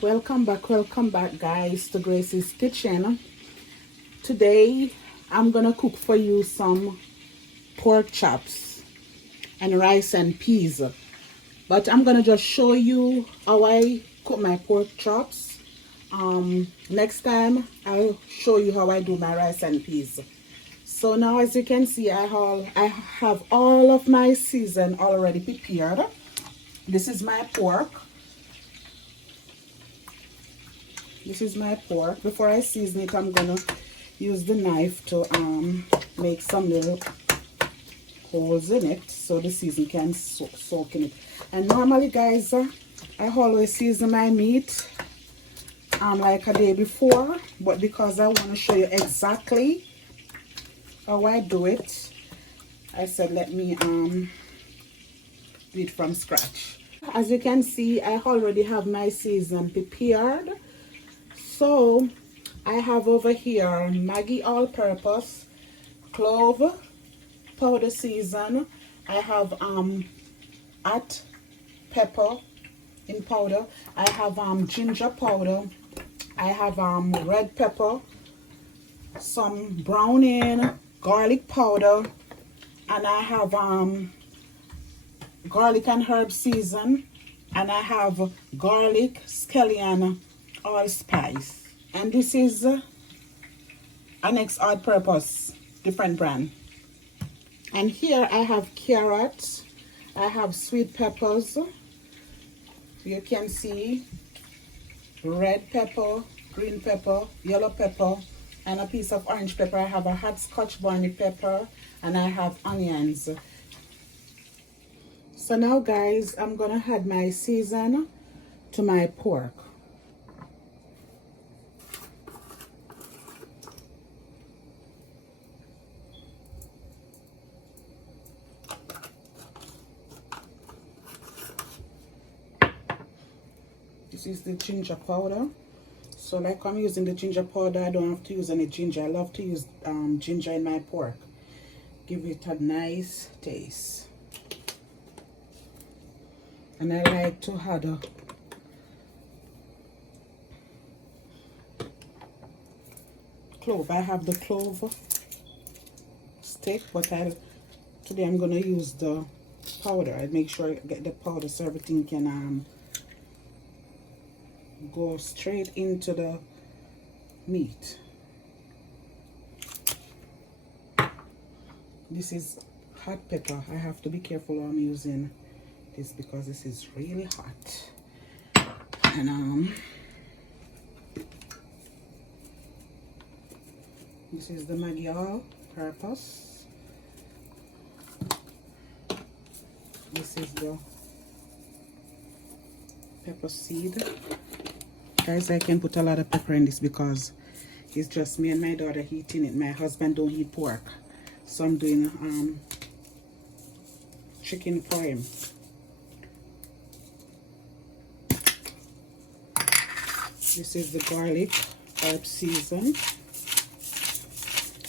Welcome back guys to Grace's Kitchen. Today I'm gonna cook for you some pork chops and rice and peas, but I'm gonna just show you how I cook my pork chops. Next time I'll show you how I do my rice and peas. So now, as you can see, I have all of my season already prepared. This is my pork. Before I season it, I'm gonna use the knife to make some little holes in it so the season can soak in it. And normally, guys, I always season my meat like a day before, but because I want to show you exactly how I do it, I said let me do it from scratch. As you can see, I already have my season prepared. So I have over here Maggi All Purpose, Clove powder season. I have hot pepper in powder. I have ginger powder. I have red pepper, some browning, garlic powder, and I have garlic and herb season, and I have garlic scallion allspice, and this is All Purpose, different brand. And here I have carrots, I have sweet peppers, you can see red pepper, green pepper, yellow pepper, and a piece of orange pepper. I have a hot scotch bonnet pepper, and I have onions. So now guys, I'm gonna add my season to my pork. This is the ginger powder. So like I'm using the ginger powder, I don't have to use any ginger. I love to use ginger in my pork. Give it a nice taste. And I like to add a clove. I have the clove stick, but today I'm gonna use the powder. I make sure I get the powder so everything can go straight into the meat. This is hot pepper. I have to be careful when I'm using this because this is really hot. And this is the Maggi All Purpose. This is the pepper seed. Guys, I can put a lot of pepper in this because it's just me and my daughter eating it. My husband don't eat pork, so I'm doing chicken for him. This is the garlic herb season.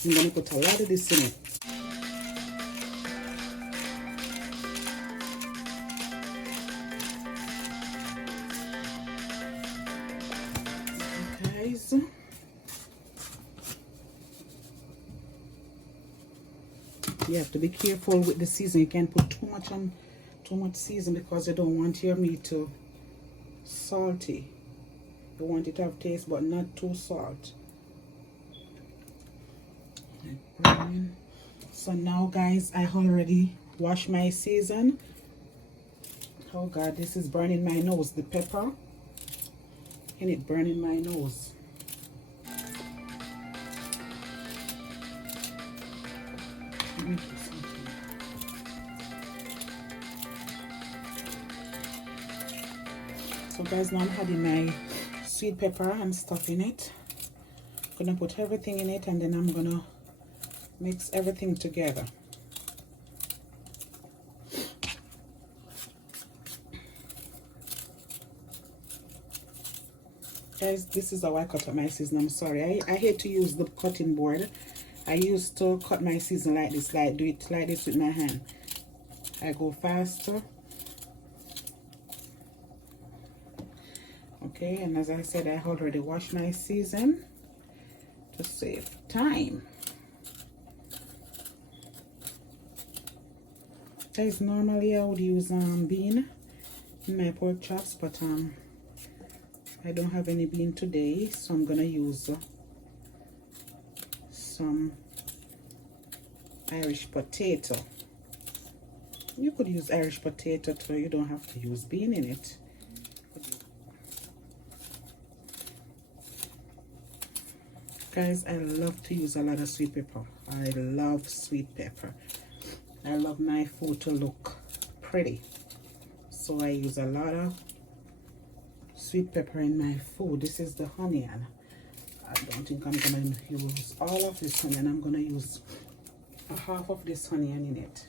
I'm gonna put a lot of this in it. Guys, you have to be careful with the season. You can't put too much season because you don't want your meat to salty. You want it to have taste but not too salt. So now guys, I already washed my season. Oh god, this is burning my nose. The pepper and it burning my nose. So guys, now I'm adding my sweet pepper and stuff in it. I'm gonna put everything in it and then I'm gonna mix everything together. Guys, this is how I cut up my season. I'm sorry, I hate to use the cutting board. I used to cut my season like this, like do it like this with my hand. I go faster. Okay, and as I said, I already washed my season to save time. Guys, normally I would use bean in my pork chops, but I don't have any bean today, so I'm gonna use some Irish potato. You could use Irish potato too, you don't have to use bean in it. Guys, I love to use a lot of sweet pepper. I love sweet pepper. I love my food to look pretty, so I use a lot of sweet pepper in my food. This is the onion. I don't think I'm gonna use all of this onion. I'm gonna use a half of this onion in it.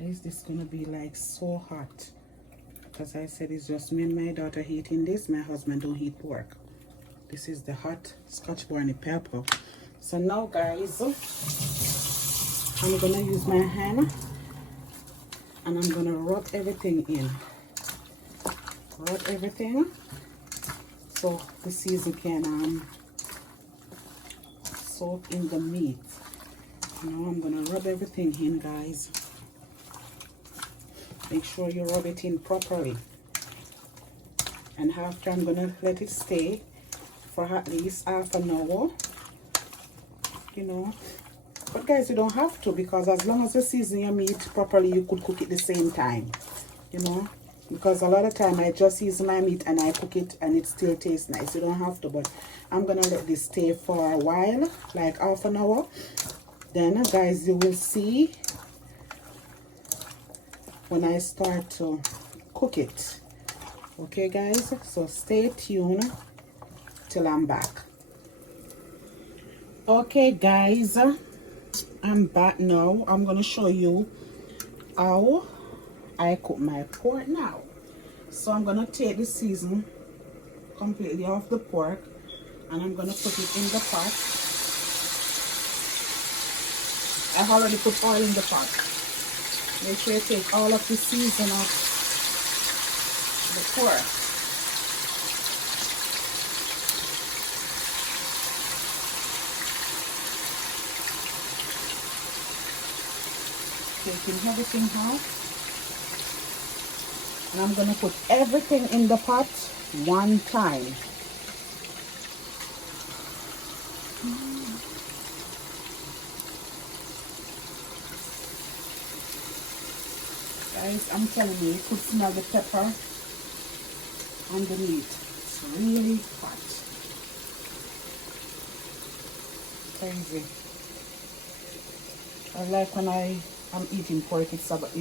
Guys, this is gonna be like so hot, because I said it's just me and my daughter eating this. My husband don't eat pork. This is the hot scotch bonnet pepper. So now guys, I'm gonna use my hand and I'm gonna rub everything in. Rub everything so the season can soak in the meat. Now I'm gonna rub everything in, guys. Make sure you rub it in properly. And after, I'm gonna let it stay for at least half an hour, you know. But guys, you don't have to, because as long as you season your meat properly, you could cook it the same time, you know. Because a lot of time I just season my meat and I cook it and it still tastes nice. You don't have to, but I'm gonna let this stay for a while, like half an hour. Then guys, you will see when I start to cook it. Okay guys, so stay tuned till I'm back. Okay guys, I'm back now. I'm gonna show you how I cook my pork now. So I'm gonna take the season completely off the pork and I'm gonna put it in the pot. I already put oil in the pot. Make sure you take all of the season off the pork. Taking everything out. And I'm going to put everything in the pot one time. Guys, I'm telling you, you could smell the pepper on the meat. It's really hot. Crazy. I like when I'm eating pork, it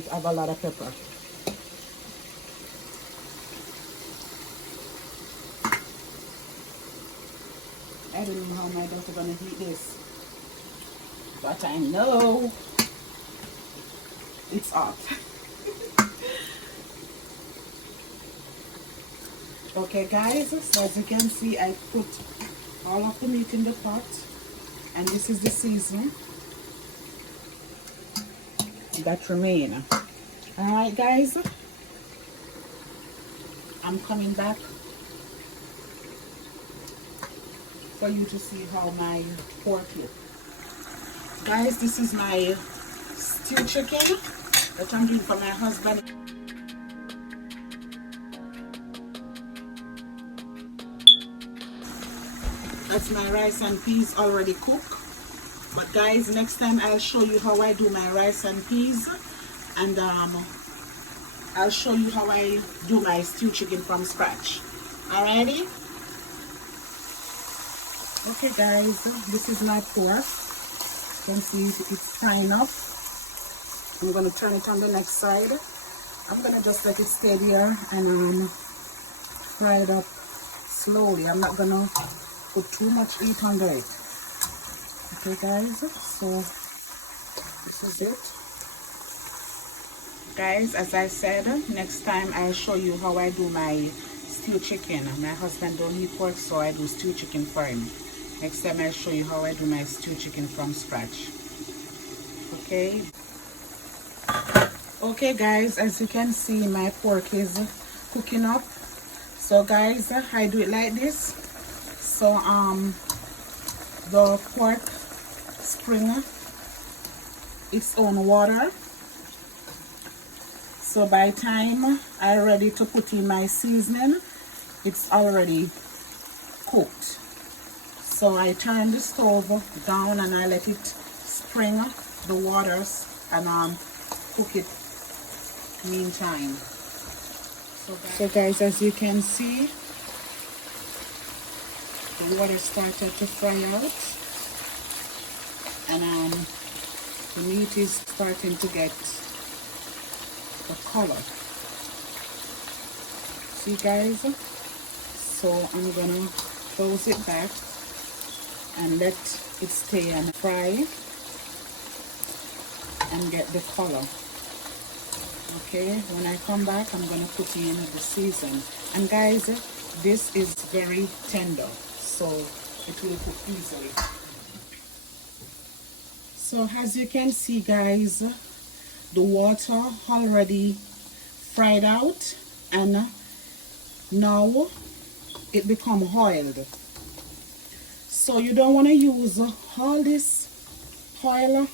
have a lot of pepper. I don't know how my daughter gonna eat this, but I know it's hot. Okay guys, so as you can see, I put all of the meat in the pot, and this is the season that remain. Alright guys, I'm coming back for you to see how my pork looks. Guys, this is my stewed chicken that I'm doing for my husband. That's my rice and peas already cooked. But guys, next time I'll show you how I do my rice and peas, and I'll show you how I do my stewed chicken from scratch. Alrighty? Okay guys, this is my pork. You can see it's frying up. I'm going to turn it on the next side. I'm going to just let it stay there and fry it up slowly. I'm not going to put too much heat under it. Okay guys, so this is it. Guys, as I said, next time I'll show you how I do my stew chicken. My husband don't eat pork, so I do stew chicken for him. Next time I'll show you how I do my stew chicken from scratch. Okay. Okay guys, as you can see, my pork is cooking up. So guys, I do it like this. So the pork spring its own water. So by the time I'm ready to put in my seasoning, it's already cooked. So I turn the stove down and I let it spring the waters and cook it meantime. So guys, as you can see, the water started to fry out, and the meat is starting to get the color. See guys? So I'm gonna close it back and let it stay and fry and get the color. Okay, when I come back, I'm gonna put in the season. And guys, this is very tender, so it will cook easily. So as you can see guys, the water already fried out and now it become oiled. So you don't want to use all this oil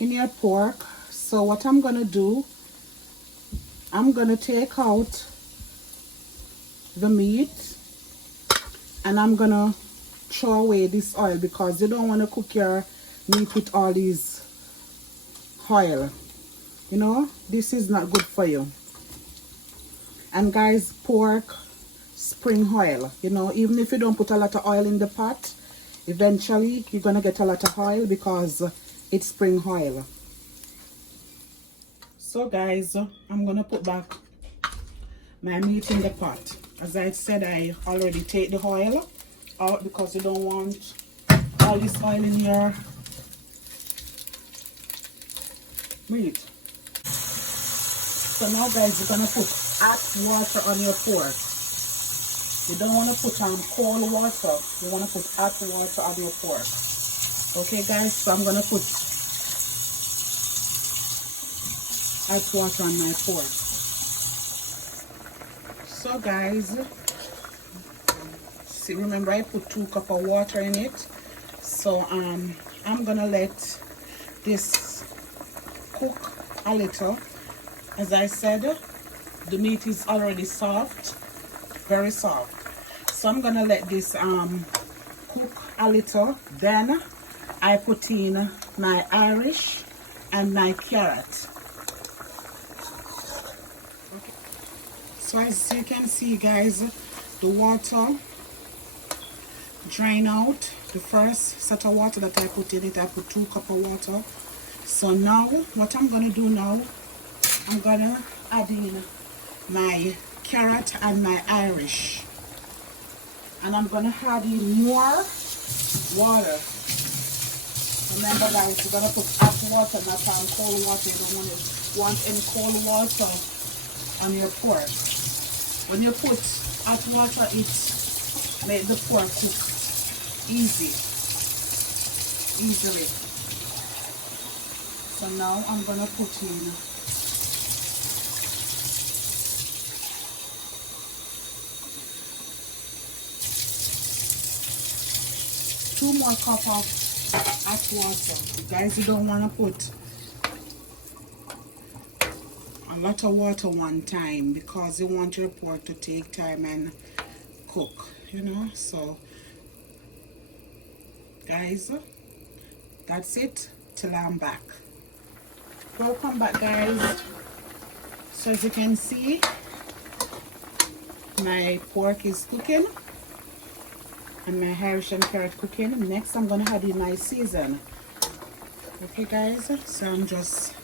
in your pork. So what I'm gonna do, I'm gonna take out the meat and I'm gonna throw away this oil, because you don't want to cook your meat with all these oil. You know, this is not good for you. And guys, pork spring oil, you know, even if you don't put a lot of oil in the pot, eventually you're gonna get a lot of oil because it's spring oil. So guys, I'm gonna put back my meat in the pot. As I said, I already take the oil out because you don't want all this oil in your meat. So now guys, you're gonna put hot water on your pork. You don't want to put on cold water, you want to put hot water on your pork. Okay guys, so I'm gonna put hot water on my pork. So guys, see, remember I put 2 cups of water in it. So I'm gonna let this cook a little. As I said, the meat is already soft, very soft. So I'm gonna let this cook a little. Then I put in my Irish and my carrot. So as you can see guys, the water drain out. The first set of water that I put in it, I put 2 cups of water. So now what I'm gonna do now, I'm gonna add in my carrot and my Irish, and I'm gonna add in more water. Remember guys, you're gonna put hot water, not cold water. You don't want any cold water on your pork. When you put hot water, it makes the pork cook easily. So now I'm gonna put in two more cups of hot water. Guys, you don't want to put a lot of water one time because you want your pork to take time and cook, you know. So guys, that's it till I'm back. Welcome back guys. So as you can see, my pork is cooking and my Irish and carrot cooking. Next I'm gonna add in my season. Okay guys, so I'm just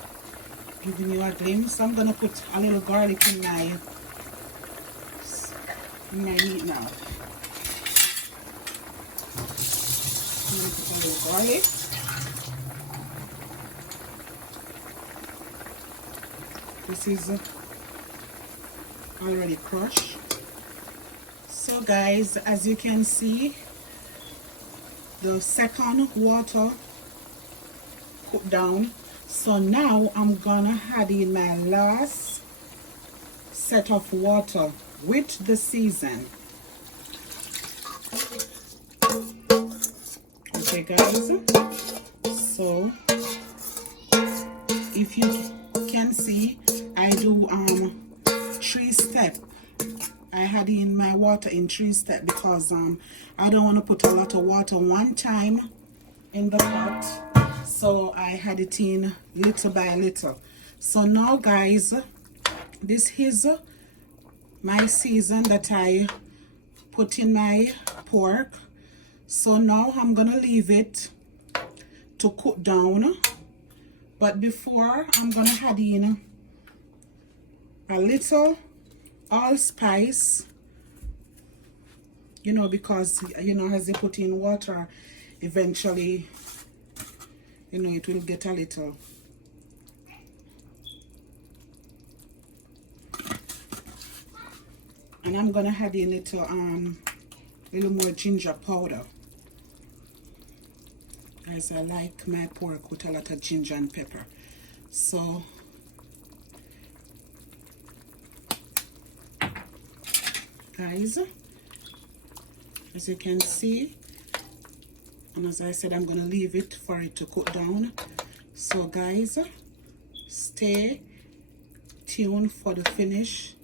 giving you a glimpse. I'm gonna put a little garlic in my meat now. I'm gonna put a little garlic. This is already crushed. So guys, as you can see, the second water cooked down. So now I'm gonna add in my last set of water with the season. Okay guys, so if you can see, I do 3-step. I had in my water in 3-step because I don't want to put a lot of water one time in the pot, so I had it in little by little. So now guys, this is my season that I put in my pork. So now I'm gonna leave it to cook down, but before I'm gonna add in a little allspice, you know, because you know, as you put in water, eventually, you know, it will get a little. And I'm gonna add in a little more ginger powder, as I like my pork with a lot of ginger and pepper. So guys, as you can see, and as I said, I'm gonna leave it for it to cook down. So guys, stay tuned for the finished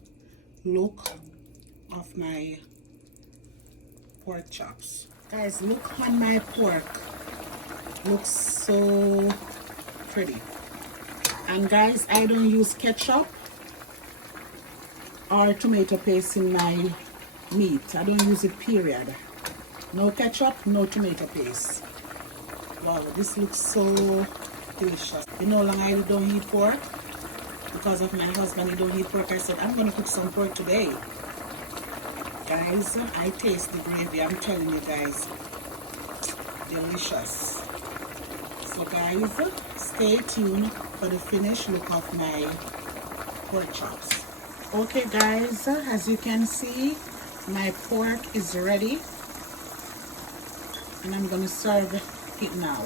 look of my pork chops. Guys, look on my pork. Looks so pretty. And guys, I don't use ketchup or tomato paste in my meat. I don't use it, period. No ketchup, no tomato paste. Wow, this looks so delicious. You know, long I don't eat pork because of my husband. He don't eat pork. I said I'm gonna cook some pork today. Guys, I taste the gravy. I'm telling you guys, delicious. So guys, stay tuned for the finished look of my pork chops. Okay guys, as you can see, my pork is ready, and I'm gonna serve it now.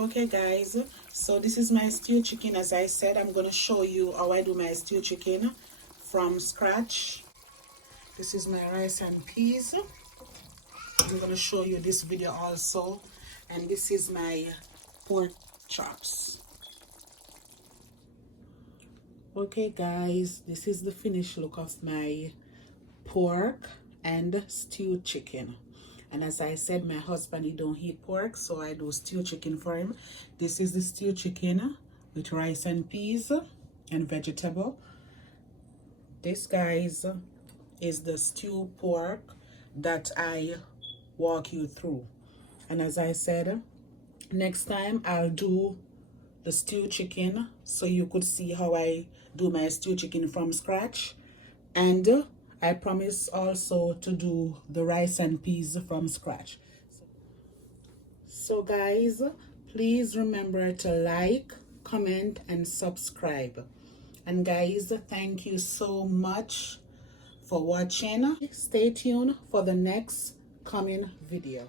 Okay guys, so this is my stewed chicken. As I said, I'm gonna show you how I do my stewed chicken from scratch. This is my rice and peas. I'm gonna show you this video also, and this is my pork chops. Okay guys, this is the finished look of my pork and stewed chicken. And as I said, my husband, he don't eat pork, so I do stewed chicken for him. This is the stewed chicken with rice and peas and vegetable. This guys is the stewed pork that I walk you through. And as I said, next time I'll do the stewed chicken so you could see how I do my stewed chicken from scratch. And I promise also to do the rice and peas from scratch. So guys, please remember to like, comment, and subscribe. And guys, thank you so much for watching. Stay tuned for the next coming video.